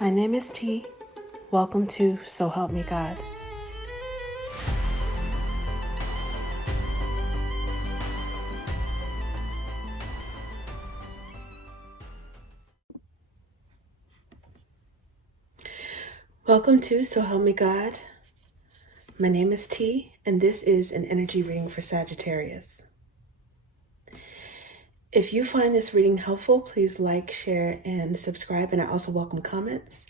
My name is T. Welcome to So Help Me God. Welcome to So Help Me God. My name is T, and this is an energy reading for Sagittarius. If you find this reading helpful, please like, share, and subscribe, and I also welcome comments.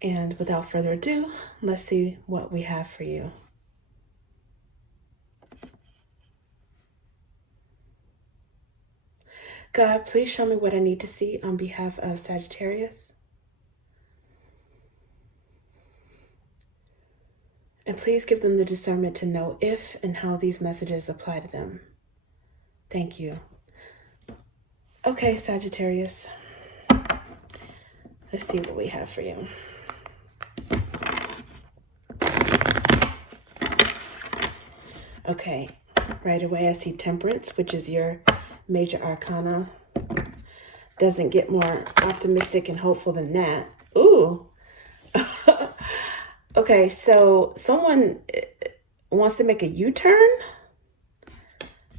And without further ado, let's see what we have for you. God, please show me what I need to see on behalf of Sagittarius. And please give them the discernment to know if and how these messages apply to them. Thank you. Okay, Sagittarius. Let's see what we have for you. Okay, right away I see Temperance, which is your major arcana. Doesn't get more optimistic and hopeful than that. Ooh. Okay, so someone wants to make a U-turn.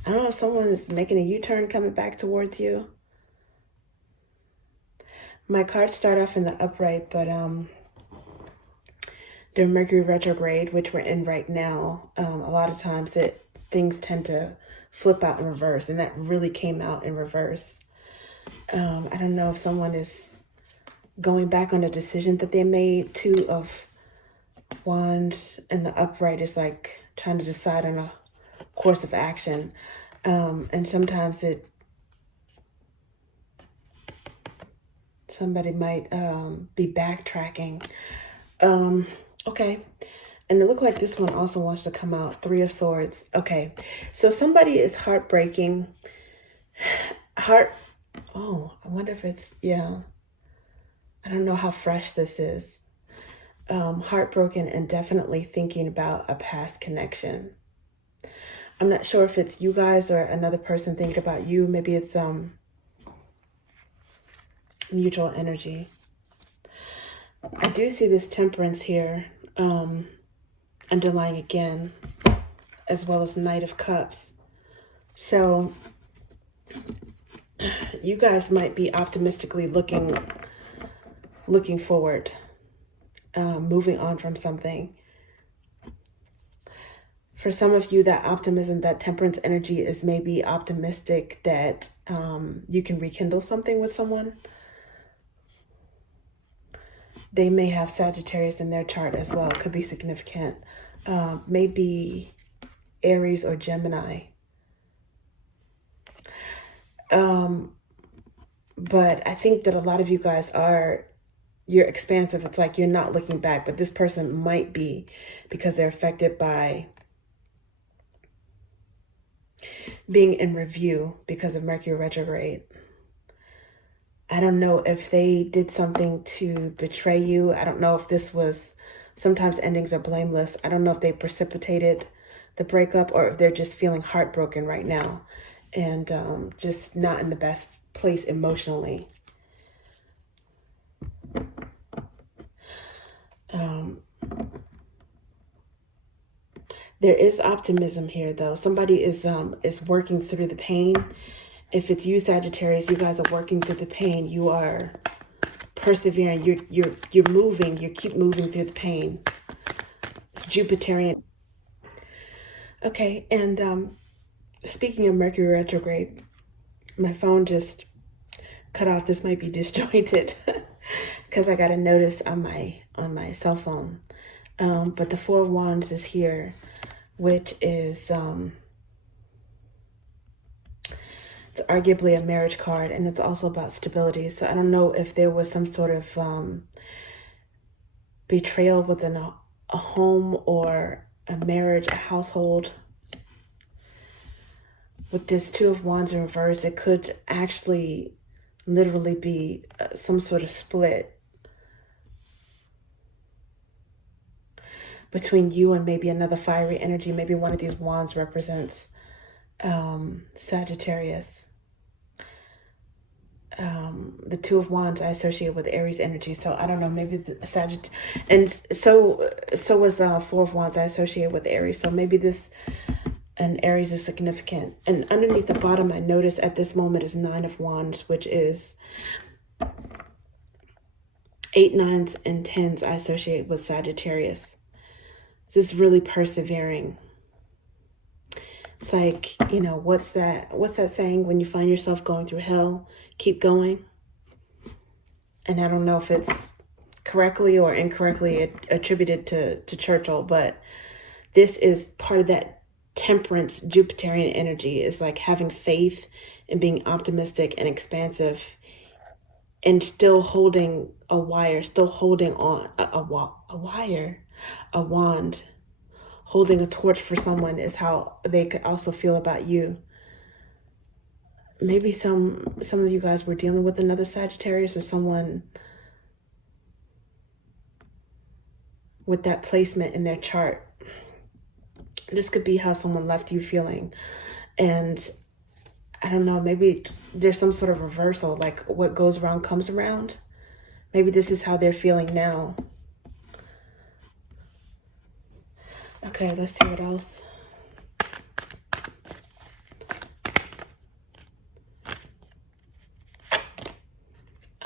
I don't know if someone is making a U-turn coming back towards you. My cards start off in the upright, but during Mercury retrograde, which we're in right now, a lot of times things tend to flip out in reverse, and that really came out in reverse. I don't know if someone is going back on a decision that they made. Two of Wands in the upright is like trying to decide on a course of action, and sometimes somebody might be backtracking. Okay, and it looked like this one also wants to come out. Three of Swords. Okay, so somebody is heartbreaking. Oh, I wonder if it's, yeah. I don't know how fresh this is. Heartbroken and definitely thinking about a past connection. I'm not sure if it's you guys or another person thinking about you. Maybe it's mutual energy. I do see this Temperance here underlying again, as well as Knight of Cups. So you guys might be optimistically looking forward, moving on from something. For some of you, that optimism, that Temperance energy is maybe optimistic that you can rekindle something with someone. They may have Sagittarius in their chart as well. Could be significant. Maybe Aries or Gemini. But I think that a lot of you guys you're expansive. It's like you're not looking back, but this person might be, because they're affected by being in review because of Mercury retrograde. I don't know if they did something to betray you. I don't know if this was, sometimes endings are blameless. I don't know if they precipitated the breakup or if they're just feeling heartbroken right now and just not in the best place emotionally. There is optimism here, though. Somebody is working through the pain. If it's you, Sagittarius, you guys are working through the pain. You are persevering. You're moving. You keep moving through the pain. Jupiterian. Okay, and speaking of Mercury retrograde, my phone just cut off. This might be disjointed because I got a notice on my cell phone. But the Four of Wands is here, which is it's arguably a marriage card, and it's also about stability. So I don't know if there was some sort of betrayal within a home or a marriage, a household. With this Two of Wands in reverse, it could actually literally be some sort of split between you and maybe another fiery energy. Maybe one of these wands represents Sagittarius. The Two of Wands I associate with Aries energy. So I don't know, maybe the Sagittarius, and so was Four of Wands I associate with Aries. So maybe this and Aries is significant. And underneath the bottom, I notice at this moment is Nine of Wands, which is 8, 9s, and 10s I associate with Sagittarius. This is really persevering. It's like, you know, what's that saying? When you find yourself going through hell, keep going. And I don't know if it's correctly or incorrectly attributed to Churchill, but this is part of that temperance Jupiterian energy. Is like having faith and being optimistic and expansive, and still holding a wire, still holding on a wand, holding a torch for someone is how they could also feel about you. Maybe some of you guys were dealing with another Sagittarius or someone with that placement in their chart. This could be how someone left you feeling. And I don't know, maybe there's some sort of reversal, like what goes around comes around. Maybe this is how they're feeling now. Okay, let's see what else.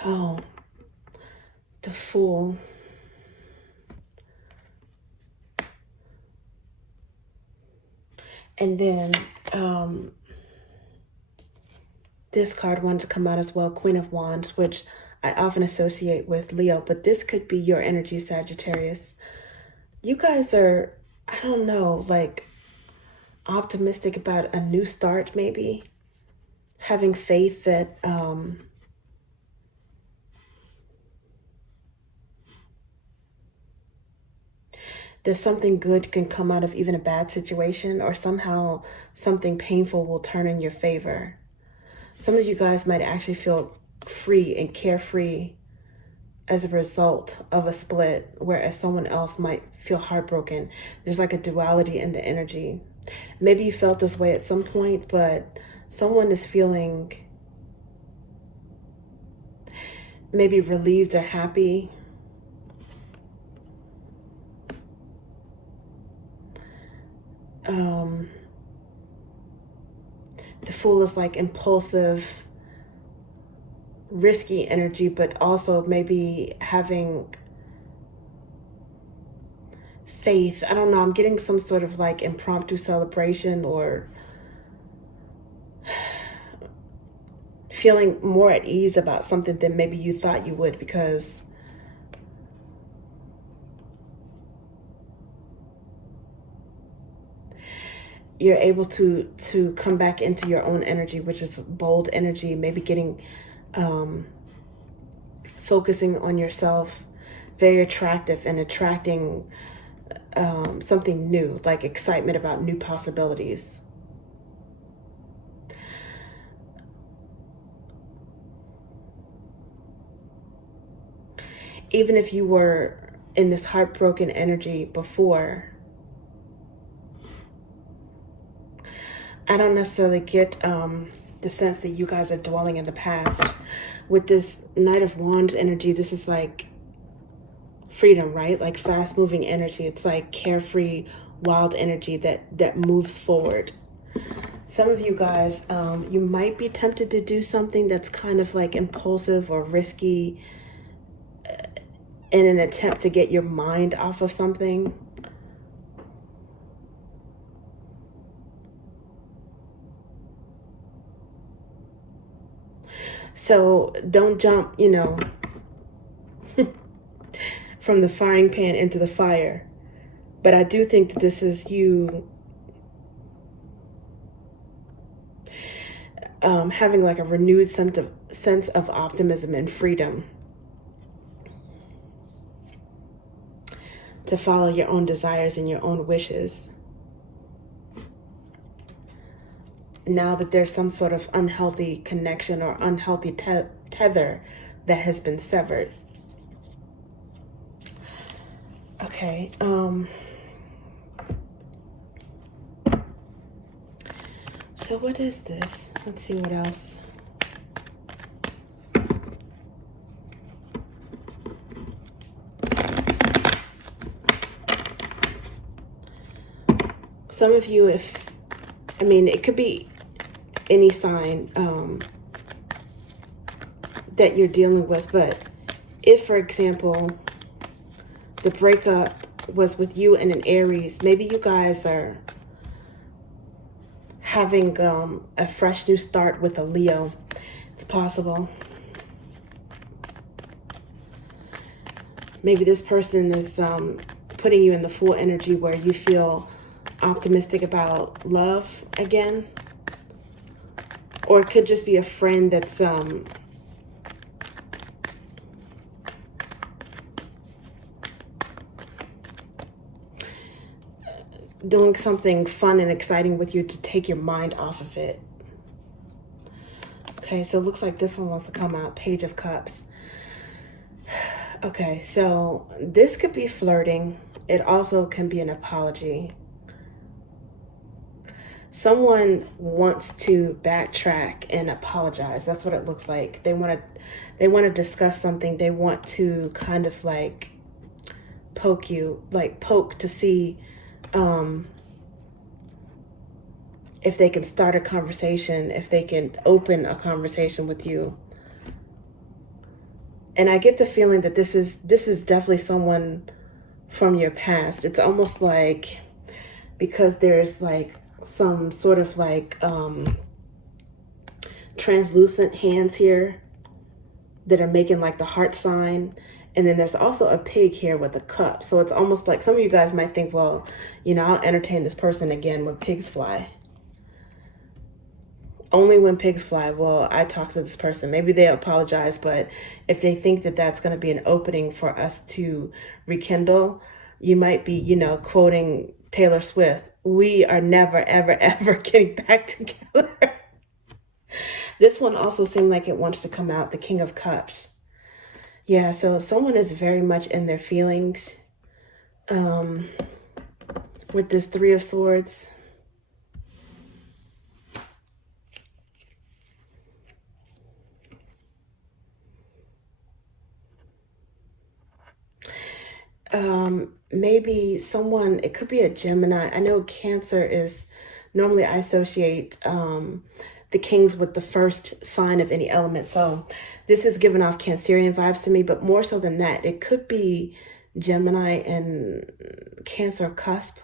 Oh, the Fool. And then this card wanted to come out as well, Queen of Wands, which I often associate with Leo, but this could be your energy, Sagittarius. You guys are, I don't know, like optimistic about a new start, maybe. Having faith that there's something good can come out of even a bad situation, or somehow something painful will turn in your favor. Some of you guys might actually feel free and carefree as a result of a split, whereas someone else might feel heartbroken. There's like a duality in the energy. Maybe you felt this way at some point, but someone is feeling maybe relieved or happy. The Fool is like impulsive, risky energy, but also maybe having faith. I don't know. I'm getting some sort of like impromptu celebration, or feeling more at ease about something than maybe you thought you would, because you're able to come back into your own energy, which is bold energy, maybe getting focusing on yourself, very attractive, and attracting something new, like excitement about new possibilities. Even if you were in this heartbroken energy before, I don't necessarily get the sense that you guys are dwelling in the past. With this Knight of Wands energy, this is like freedom, right? Like fast moving energy. It's like carefree, wild energy that moves forward. Some of you guys, you might be tempted to do something that's kind of like impulsive or risky in an attempt to get your mind off of something. So don't jump, you know, from the frying pan into the fire. But I do think that this is you having like a renewed sense of optimism and freedom to follow your own desires and your own wishes. Now that there's some sort of unhealthy connection or unhealthy tether that has been severed. Okay. So what is this? Let's see what else. some of you, it could be any sign that you're dealing with, but if, for example, the breakup was with you and an Aries, maybe you guys are having a fresh new start with a Leo. It's possible. Maybe this person is putting you in the full energy where you feel optimistic about love again. Or it could just be a friend that's doing something fun and exciting with you to take your mind off of it. Okay, so it looks like this one wants to come out, Page of Cups. Okay, so this could be flirting. It also can be an apology. Someone wants to backtrack and apologize. That's what it looks like. They want to discuss something. They want to kind of like poke to see if they can start a conversation, if they can open a conversation with you. And I get the feeling that this is definitely someone from your past. It's almost like, because there's like some sort of like translucent hands here that are making like the heart sign. And then there's also a pig here with a cup. So it's almost like some of you guys might think, well, I'll entertain this person again when pigs fly. Only when pigs fly will I talk to this person. Maybe they apologize, but if they think that that's going to be an opening for us to rekindle, you might be, quoting Taylor Swift, "We are never, ever, ever getting back together." This one also seemed like it wants to come out, the King of Cups. Yeah, so someone is very much in their feelings with this Three of Swords. Maybe someone, it could be a Gemini. I know Cancer is, normally I associate the kings with the first sign of any element. So this is giving off Cancerian vibes to me, but more so than that, it could be Gemini and Cancer cusp.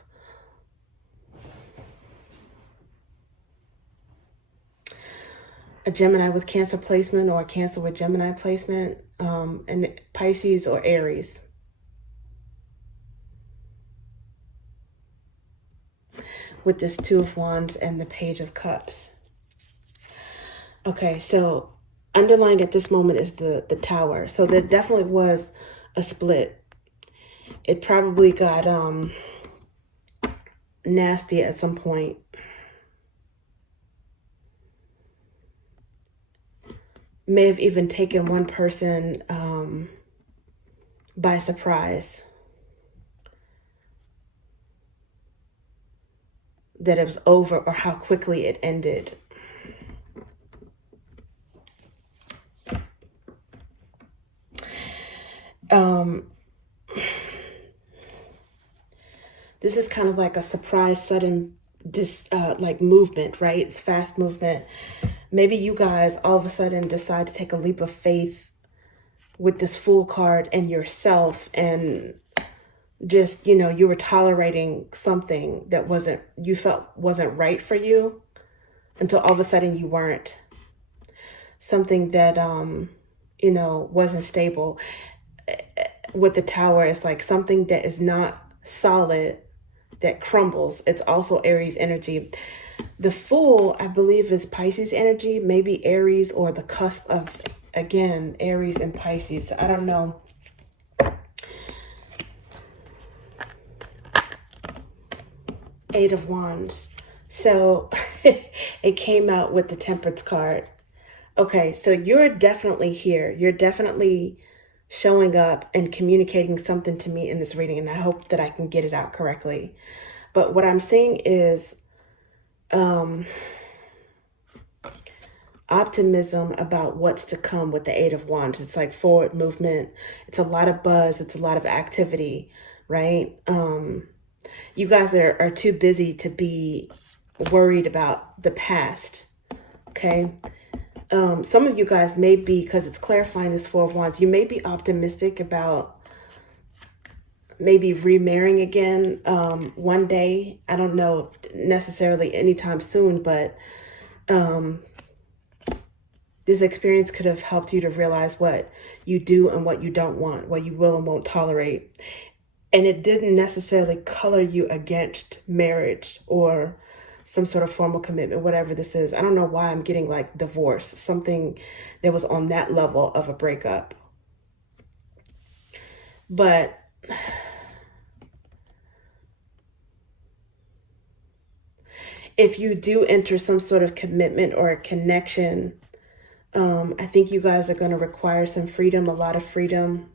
A Gemini with Cancer placement or a Cancer with Gemini placement, and Pisces or Aries. With this Two of Wands and the Page of Cups. Okay, so underlying at this moment is the Tower. So there definitely was a split. It probably got nasty at some point. May have even taken one person by surprise. That it was over or how quickly it ended. This is kind of like a surprise, sudden like movement, right? It's fast movement. Maybe you guys all of a sudden decide to take a leap of faith with this Fool card and yourself, and just, you were tolerating something that you felt wasn't right for you until all of a sudden you weren't. Something that, wasn't stable. With the Tower, it's like something that is not solid, that crumbles. It's also Aries energy. The Fool, I believe, is Pisces energy, maybe Aries or the cusp of, again, Aries and Pisces. I don't know. Eight of Wands. So it came out with the Temperance card. Okay, so you're definitely here. You're definitely showing up and communicating something to me in this reading, and I hope that I can get it out correctly. But what I'm seeing is optimism about what's to come with the Eight of Wands. It's like forward movement. It's a lot of buzz. It's a lot of activity, right? You guys are too busy to be worried about the past. Okay. Some of you guys may be, because it's clarifying this Four of Wands, you may be optimistic about maybe remarrying again one day. I don't know necessarily anytime soon, but this experience could have helped you to realize what you do and what you don't want, what you will and won't tolerate. And it didn't necessarily color you against marriage or some sort of formal commitment, whatever this is. I don't know why I'm getting like divorce, something that was on that level of a breakup. But if you do enter some sort of commitment or a connection, I think you guys are going to require some freedom, a lot of freedom.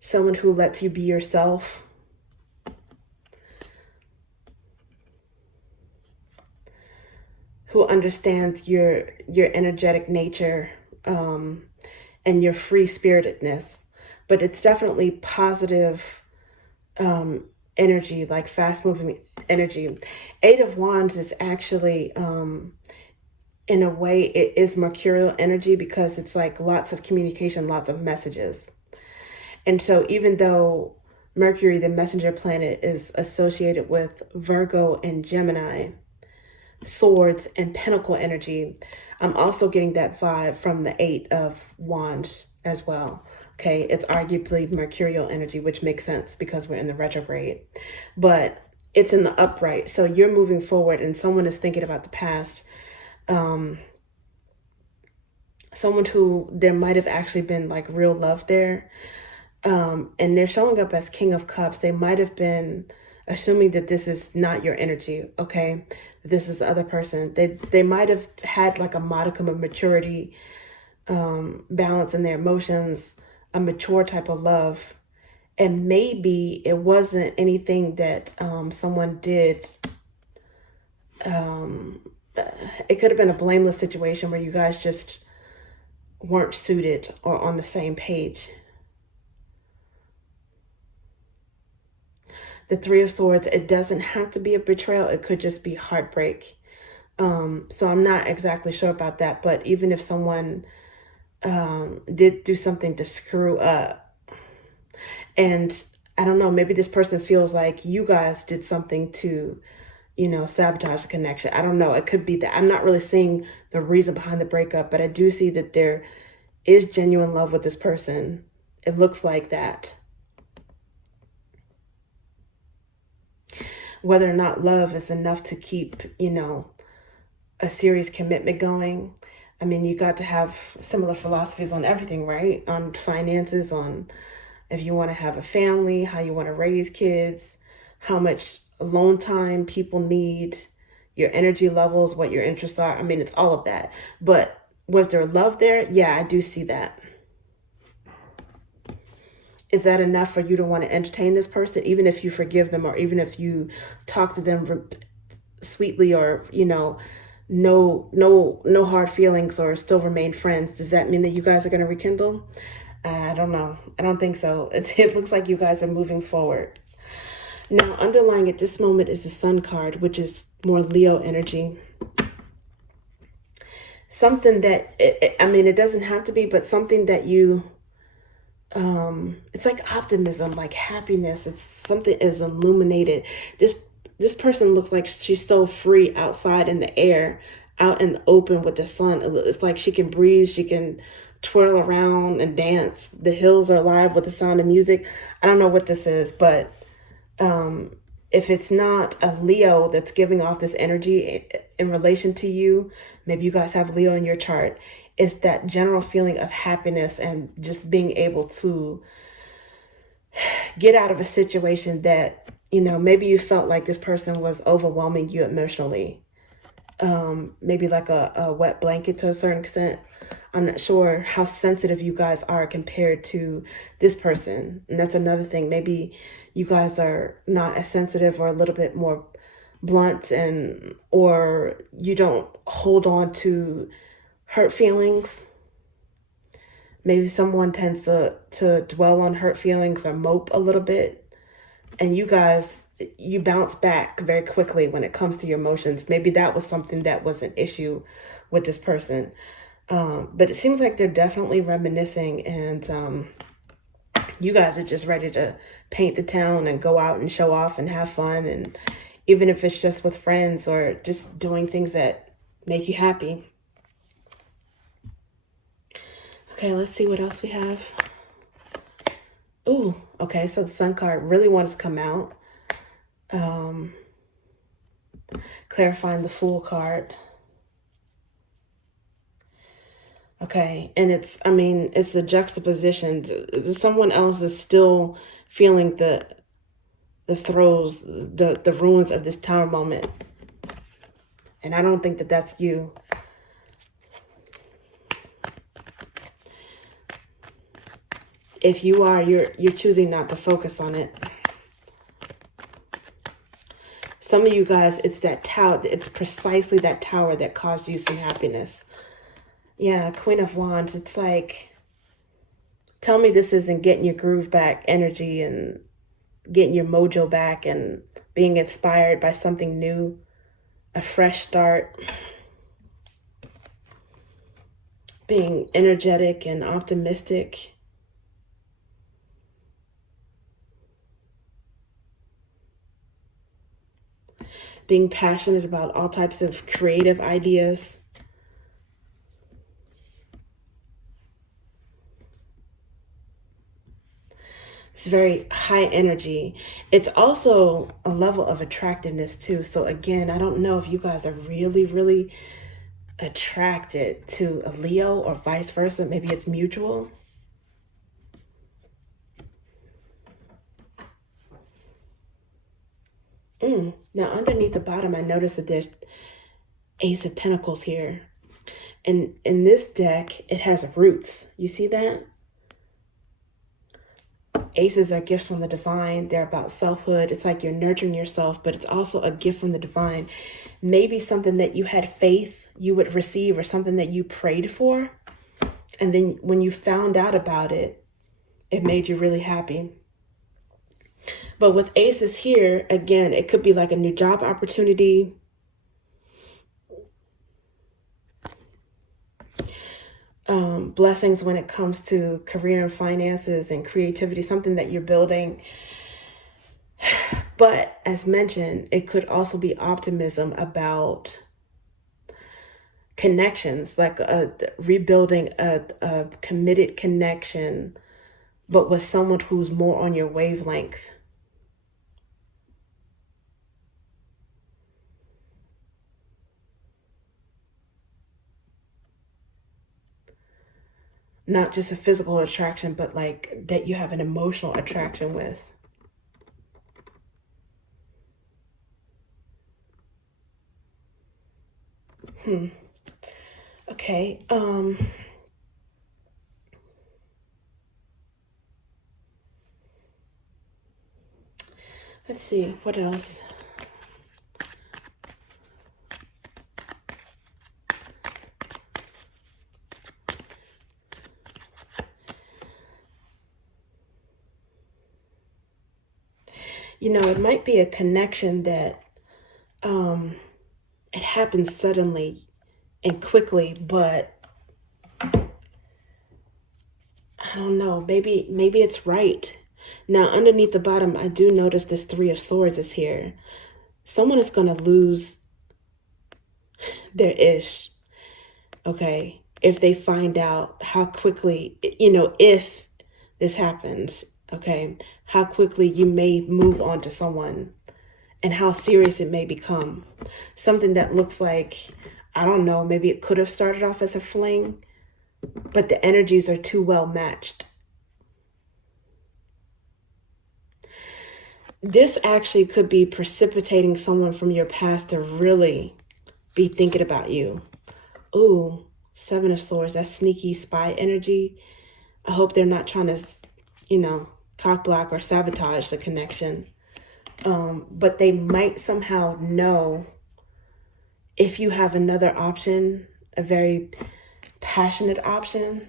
Someone who lets you be yourself. Who understands your energetic nature and your free-spiritedness. But it's definitely positive energy, like fast-moving energy. Eight of Wands is actually, in a way, it is mercurial energy because it's like lots of communication, lots of messages. And so even though Mercury, the messenger planet, is associated with Virgo and Gemini, swords and pentacle energy, I'm also getting that vibe from the Eight of Wands as well. Okay, it's arguably mercurial energy, which makes sense because we're in the retrograde, but it's in the upright. So you're moving forward and someone is thinking about the past. Someone who there might have actually been like real love there. And they're showing up as King of Cups. They might have been assuming that this is not your energy, okay? This is the other person. They might have had like a modicum of maturity, balance in their emotions, a mature type of love. And maybe it wasn't anything that someone did. It could have been a blameless situation where you guys just weren't suited or on the same page. The Three of Swords, it doesn't have to be a betrayal. It could just be heartbreak. So I'm not exactly sure about that. But even if someone did do something to screw up, and I don't know, maybe this person feels like you guys did something to, you know, sabotage the connection. I don't know. It could be that. I'm not really seeing the reason behind the breakup, but I do see that there is genuine love with this person. It looks like that. Whether or not love is enough to keep, you know, a serious commitment going. I mean, you got to have similar philosophies on everything, right? On finances, on if you want to have a family, how you want to raise kids, how much alone time people need, your energy levels, what your interests are. I mean, it's all of that. But was there love there? Yeah, I do see that. Is that enough for you to want to entertain this person, even if you forgive them or even if you talk to them sweetly or, you know, no hard feelings or still remain friends? Does that mean that you guys are going to rekindle? I don't know. I don't think so. It looks like you guys are moving forward. Now, underlying at this moment is the Sun card, which is more Leo energy. Something that, I mean, it doesn't have to be, but something that you... it's like optimism, like happiness. It's something is illuminated. This person looks like she's so free outside in the air, out in the open with the sun. It's like she can breathe, she can twirl around and dance. The hills are alive with the sound of music. I don't know what this is, but if it's not a Leo that's giving off this energy in relation to you, maybe you guys have Leo in your chart. It's that general feeling of happiness and just being able to get out of a situation that, you know, maybe you felt like this person was overwhelming you emotionally. Maybe like a wet blanket to a certain extent. I'm not sure how sensitive you guys are compared to this person. And that's another thing. Maybe you guys are not as sensitive or a little bit more blunt, and or you don't hold on to hurt feelings. Maybe someone tends to dwell on hurt feelings or mope a little bit. And you guys, you bounce back very quickly when it comes to your emotions. Maybe that was something that was an issue with this person. But it seems like they're definitely reminiscing, and you guys are just ready to paint the town and go out and show off and have fun. And even if it's just with friends or just doing things that make you happy. Okay, let's see what else we have. Ooh, okay, so the Sun card really wants to come out. Clarifying the Fool card. Okay, and it's the juxtaposition. Someone else is still feeling the throes, the ruins of this tower moment. And I don't think that that's you. If you are, you're choosing not to focus on it. Some of you guys, it's that tower. It's precisely that tower that caused you some happiness. Yeah, Queen of Wands. It's like, tell me this isn't getting your groove back energy and getting your mojo back and being inspired by something new, a fresh start, being energetic and optimistic. Being passionate about all types of creative ideas. It's very high energy. It's also a level of attractiveness too. So again, I don't know if you guys are really, really attracted to a Leo or vice versa. Maybe it's mutual. Now underneath the bottom, I noticed that there's Ace of Pentacles here. And in this deck, it has roots. You see that? Aces are gifts from the divine. They're about selfhood. It's like you're nurturing yourself, but it's also a gift from the divine. Maybe something that you had faith you would receive or something that you prayed for. And then when you found out about it, it made you really happy. But with aces here, again, it could be like a new job opportunity. Blessings when it comes to career and finances and creativity, something that you're building. But as mentioned, it could also be optimism about connections, like rebuilding a committed connection, but with someone who's more on your wavelength. Not just a physical attraction, but like that you have an emotional attraction with. Okay. Let's see, what else? You know, it might be a connection that it happens suddenly and quickly, but I don't know, maybe it's right. Now, underneath the bottom, I do notice this Three of Swords is here. Someone is going to lose their ish, okay, if they find out how quickly, you know, if this happens, okay, how quickly you may move on to someone and how serious it may become. Something that looks like, I don't know, maybe it could have started off as a fling, but the energies are too well matched. This actually could be precipitating someone from your past to really be thinking about you. Ooh, Seven of Swords, that sneaky spy energy. I hope they're not trying to, you know, cock block or sabotage the connection. But they might somehow know if you have another option, a very passionate option.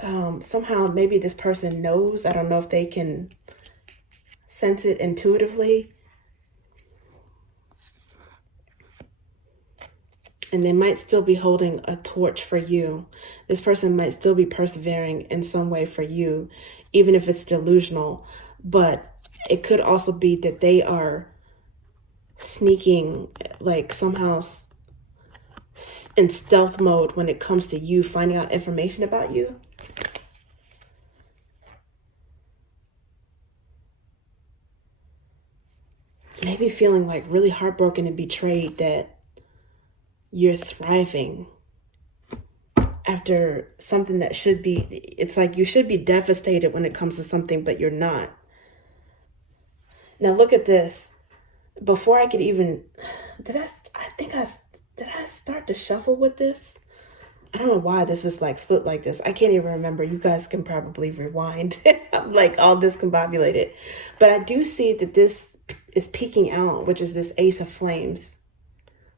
Somehow maybe this person knows. I don't know if they can sense it intuitively. And they might still be holding a torch for you. This person might still be persevering in some way for you, even if it's delusional. But it could also be that they are sneaking, like somehow in stealth mode when it comes to you finding out information about you. Maybe feeling like really heartbroken and betrayed that you're thriving after something that should be, it's like you should be devastated when it comes to something, but you're not. Now look at this. Before I could even, did I start to shuffle with this? I don't know why this is like split like this. I can't even remember. You guys can probably rewind. I'm like all discombobulated. But I do see that this is peeking out, which is this Ace of Flames.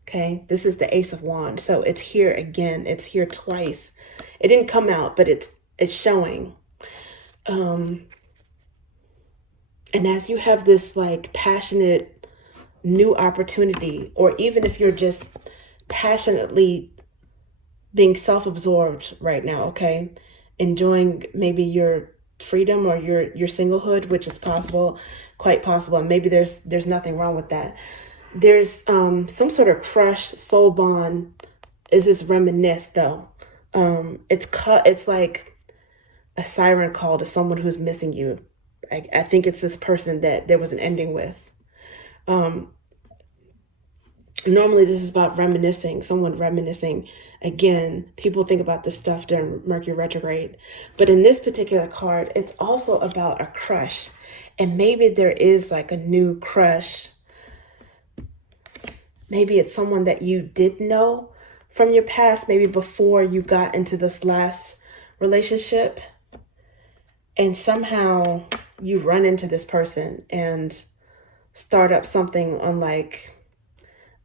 Okay, this is the Ace of Wands. So it's here again. It's here twice. It didn't come out, but it's showing. And as you have this like passionate new opportunity, or even if you're just passionately being self-absorbed right now, okay, enjoying maybe your freedom or your singlehood, which is possible, quite possible, and maybe there's nothing wrong with that. There's some sort of crush, soul bond. Is this reminisce though? It's like a siren call to someone who's missing you. I think it's this person that there was an ending with. Normally this is about reminiscing, someone reminiscing. Again, people think about this stuff during Mercury retrograde. But in this particular card, it's also about a crush. And maybe there is like a new crush. Maybe it's someone that you did know from your past, maybe before you got into this last relationship. And somehow you run into this person and start up something on like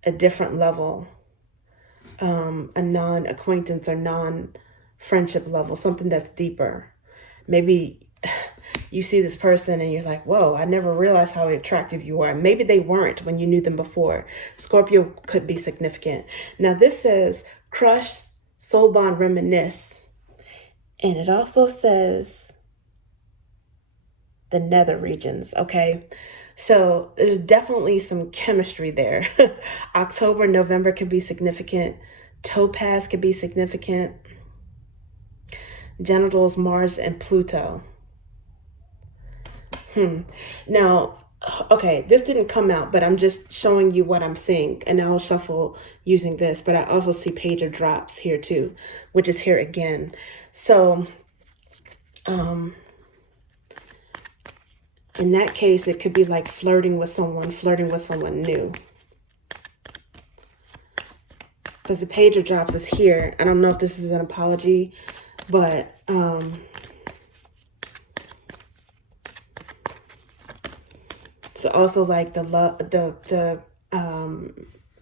a different level, a non-acquaintance or non-friendship level, something that's deeper. Maybe you see this person and you're like, whoa, I never realized how attractive you are. Maybe they weren't when you knew them before. Scorpio could be significant. Now this says crush, soul bond, reminisce. And it also says the nether regions, okay? So there's definitely some chemistry there. October, November could be significant. Topaz could be significant. Genitals, Mars, and Pluto. Now, okay, this didn't come out, but I'm just showing you what I'm seeing. And I'll shuffle using this, but I also see Page of Drops here too, which is here again. So, in that case, it could be like flirting with someone new. Because the Page of Drops is here. I don't know if this is an apology, but it's also like the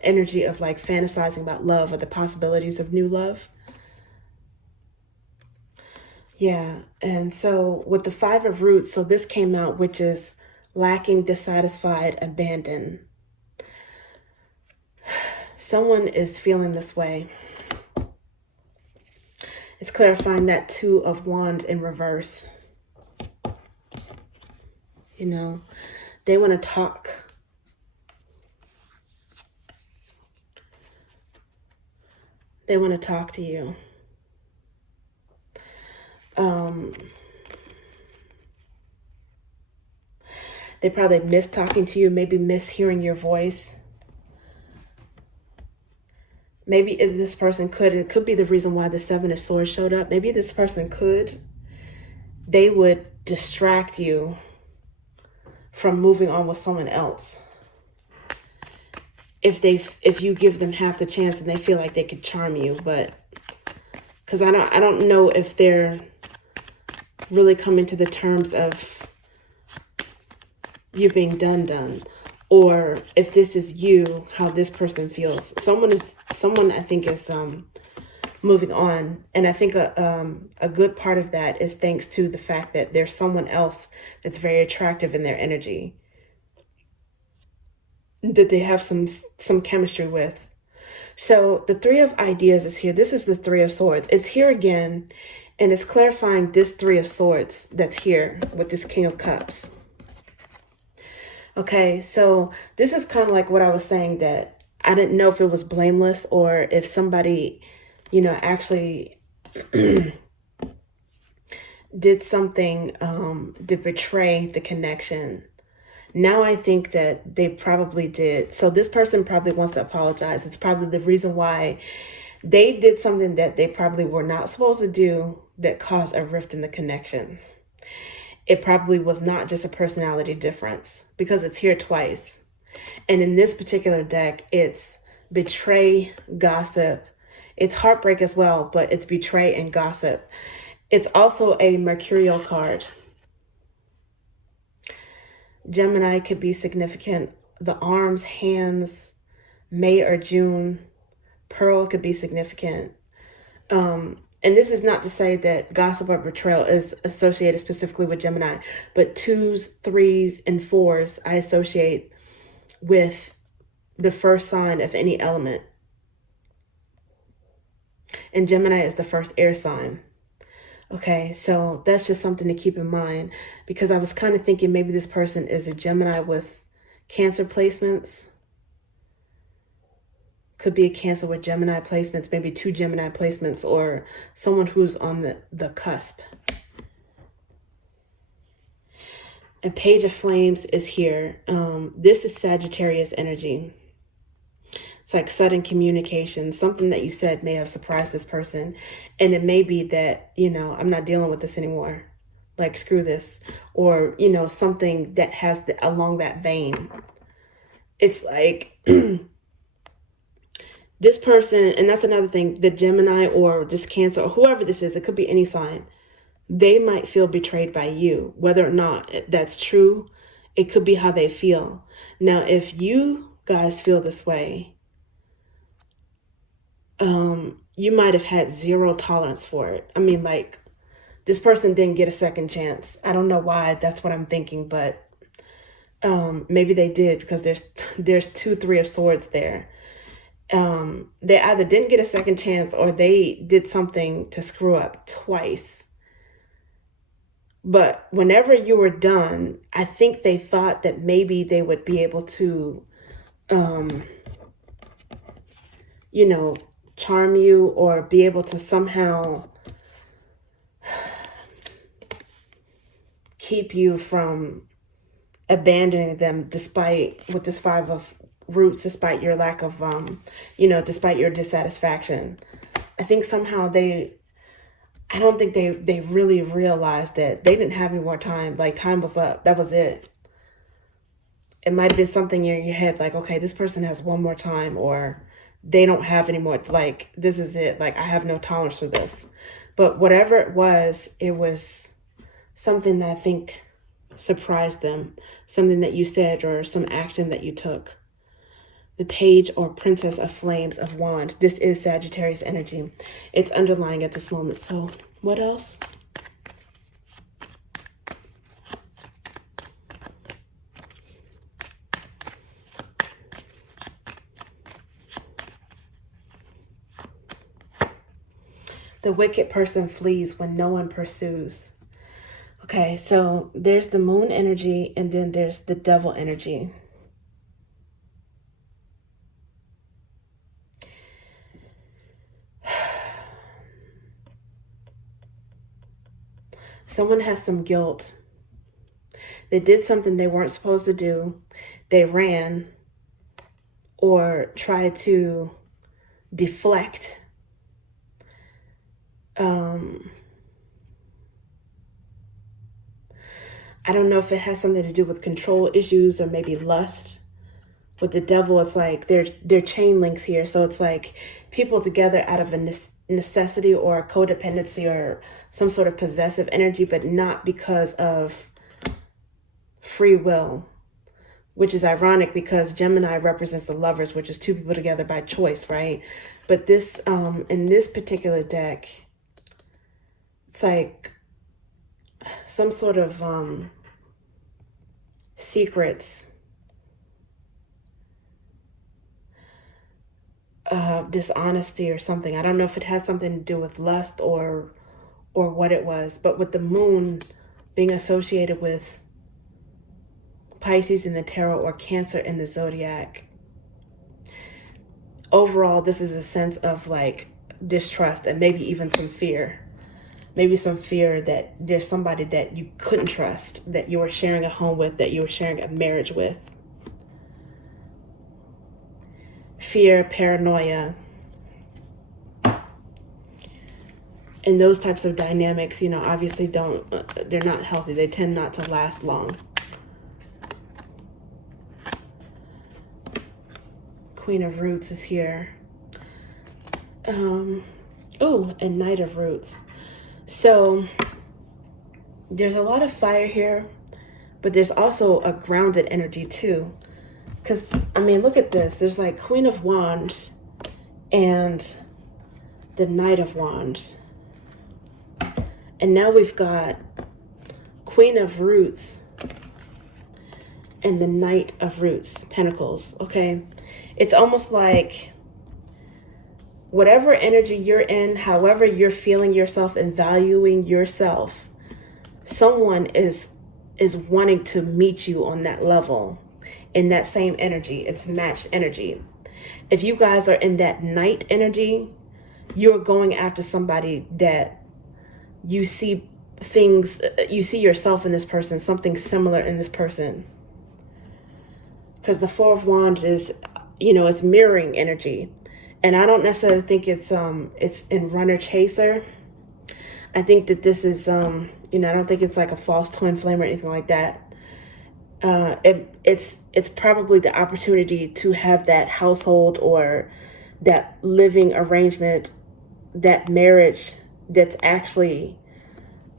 energy of like fantasizing about love or the possibilities of new love. Yeah, and so with the Five of Roots, so this came out, which is lacking, dissatisfied, abandoned. Someone is feeling this way. It's clarifying that Two of Wands in reverse. You know, they want to talk. They want to talk to you. They probably miss talking to you, maybe miss hearing your voice. Maybe if this person could, it could be the reason why the Seven of Swords showed up. Maybe this person could, they would distract you from moving on with someone else. If you give them half the chance and they feel like they could charm you, but because I don't know if they're really coming to the terms of you being done, or if this is you, how this person feels. Someone I think is moving on. And I think a good part of that is thanks to the fact that there's someone else that's very attractive in their energy that they have some chemistry with. So the Three of Ideas is here. This is the Three of Swords. It's here again, and it's clarifying this Three of Swords that's here with this King of Cups. Okay, so this is kind of like what I was saying, that I didn't know if it was blameless or if somebody, you know, actually did something to betray the connection. Now I think that they probably did. So this person probably wants to apologize. It's probably the reason why they did something that they probably were not supposed to do that caused a rift in the connection. It probably was not just a personality difference, because it's here twice. And in this particular deck, it's betray, gossip. It's heartbreak as well, but it's betray and gossip. It's also a mercurial card. Gemini could be significant. The arms, hands, May or June. Pearl could be significant. And this is not to say that gossip or betrayal is associated specifically with Gemini, but 2s, 3s, and 4s I associate with the first sign of any element. And Gemini is the first air sign. Okay, so that's just something to keep in mind, because I was kind of thinking maybe this person is a Gemini with Cancer placements. Could be a Cancer with Gemini placements, maybe 2 Gemini placements, or someone who's on the cusp. And Page of Flames is here. This is Sagittarius energy. It's like sudden communication. Something that you said may have surprised this person. And it may be that, you know, I'm not dealing with this anymore. Like, screw this. Or, you know, something that has along that vein. It's like this person, and that's another thing, the Gemini or this Cancer or whoever this is, it could be any sign. They might feel betrayed by you. Whether or not that's true, it could be how they feel. Now, if you guys feel this way, you might have had zero tolerance for it. I mean, like, this person didn't get a second chance. I don't know why. That's what I'm thinking, but maybe they did, because there's 2 3 of Swords there. They either didn't get a second chance or they did something to screw up twice. But whenever you were done, I think they thought that maybe they would be able to, you know, charm you or be able to somehow keep you from abandoning them, despite with this 5 of Roots, despite your lack of, you know, despite your dissatisfaction. I think somehow I don't think they really realized that they didn't have any more time. Like, time was up. That was it. It might have been something in your head, like, okay, this person has one more time, or they don't have any more. Like, this is it. Like, I have no tolerance for this. But whatever it was something that I think surprised them. Something that you said or some action that you took. The Page or Princess of Flames of Wands. This is Sagittarius energy. It's underlying at this moment. So what else? The wicked person flees when no one pursues. Okay, so there's the Moon energy, and then there's the Devil energy. Someone has some guilt. They did something they weren't supposed to do. They ran or tried to deflect. I don't know if it has something to do with control issues or maybe lust. With the Devil, it's like they're chain links here. So it's like people together out of a necessity or a codependency or some sort of possessive energy, but not because of free will. which is ironic because Gemini represents the lovers, which is two people together by choice, right? But this, in this particular deck, it's like some sort of secrets, dishonesty or something. I don't know if it has something to do with lust or what it was, but with the moon being associated with Pisces in the tarot or Cancer in the zodiac, overall, this is a sense of like distrust and maybe even some fear. Maybe some fear that there's somebody that you couldn't trust, that you were sharing a home with, that you were sharing a marriage with. Fear, paranoia. And those types of dynamics, you know, obviously they're not healthy. They tend not to last long. Queen of Roots is here. And Knight of Roots. So there's a lot of fire here, but there's also a grounded energy too. Because, I mean, look at this. There's like Queen of Wands and the Knight of Wands. And now we've got Queen of Roots and the Knight of Roots, Pentacles, okay? It's almost like whatever energy you're in, however you're feeling yourself and valuing yourself, someone is wanting to meet you on that level, in that same energy. It's matched energy. If you guys are in that Knight energy, you're going after somebody that you see things, you see yourself in this person, something similar in this person. Because the Four of Wands is, you know, it's mirroring energy. And I don't necessarily think it's in runner chaser. I think that this is, you know, I don't think it's like a false twin flame or anything like that. It's probably the opportunity to have that household or that living arrangement, that marriage that's actually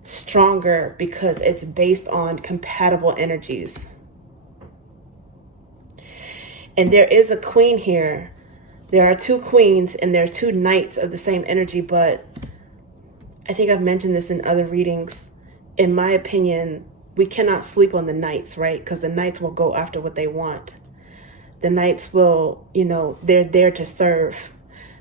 stronger because it's based on compatible energies. And there is a queen here. There are two queens and there are two knights of the same energy, but I think I've mentioned this in other readings. In my opinion, we cannot sleep on the knights, right? Because the knights will go after what they want. The knights will, you know, they're there to serve.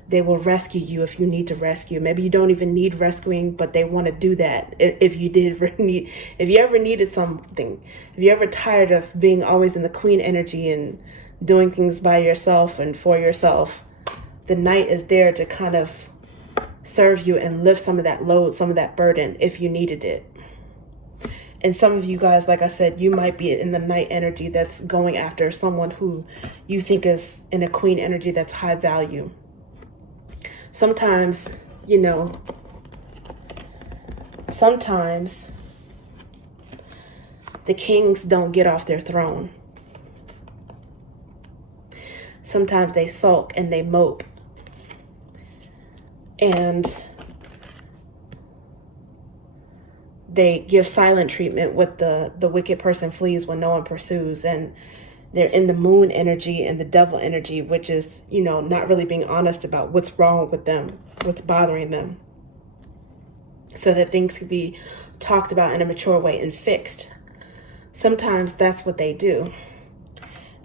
They will rescue you if you need to rescue. Maybe you don't even need rescuing, but they want to do that. If you ever needed something, if you're ever tired of being always in the queen energy and doing things by yourself and for yourself, the knight is there to kind of serve you and lift some of that load, some of that burden if you needed it. And some of you guys, like I said, you might be in the knight energy that's going after someone who you think is in a queen energy that's high value. Sometimes, you know, sometimes the kings don't get off their throne. Sometimes they sulk and they mope. And they give silent treatment with the wicked person flees when no one pursues. And they're in the moon energy and the devil energy, which is, you know, not really being honest about what's wrong with them, what's bothering them, so that things can be talked about in a mature way and fixed. Sometimes that's what they do.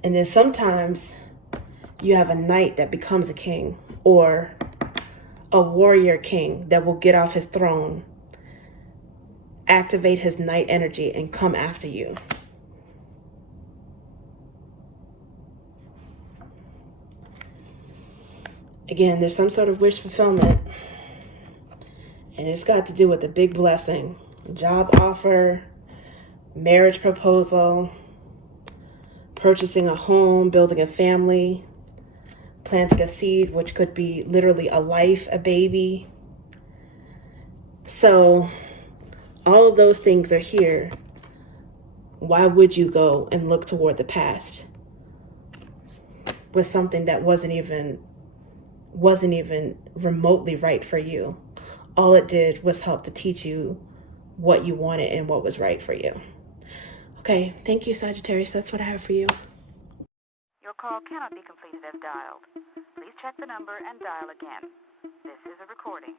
And then sometimes you have a knight that becomes a king, or a warrior king that will get off his throne, activate his knight energy, and come after you. Again, there's some sort of wish fulfillment, and it's got to do with a big blessing, job offer, marriage proposal, purchasing a home, building a family, planting a seed, which could be literally a life, a baby. So all of those things are here. Why would you go and look toward the past with something that wasn't even remotely right for you? All it did was help to teach you what you wanted and what was right for you. Okay, thank you, Sagittarius. That's what I have for you. call cannot be completed as dialed. Please check the number and dial again. This is a recording.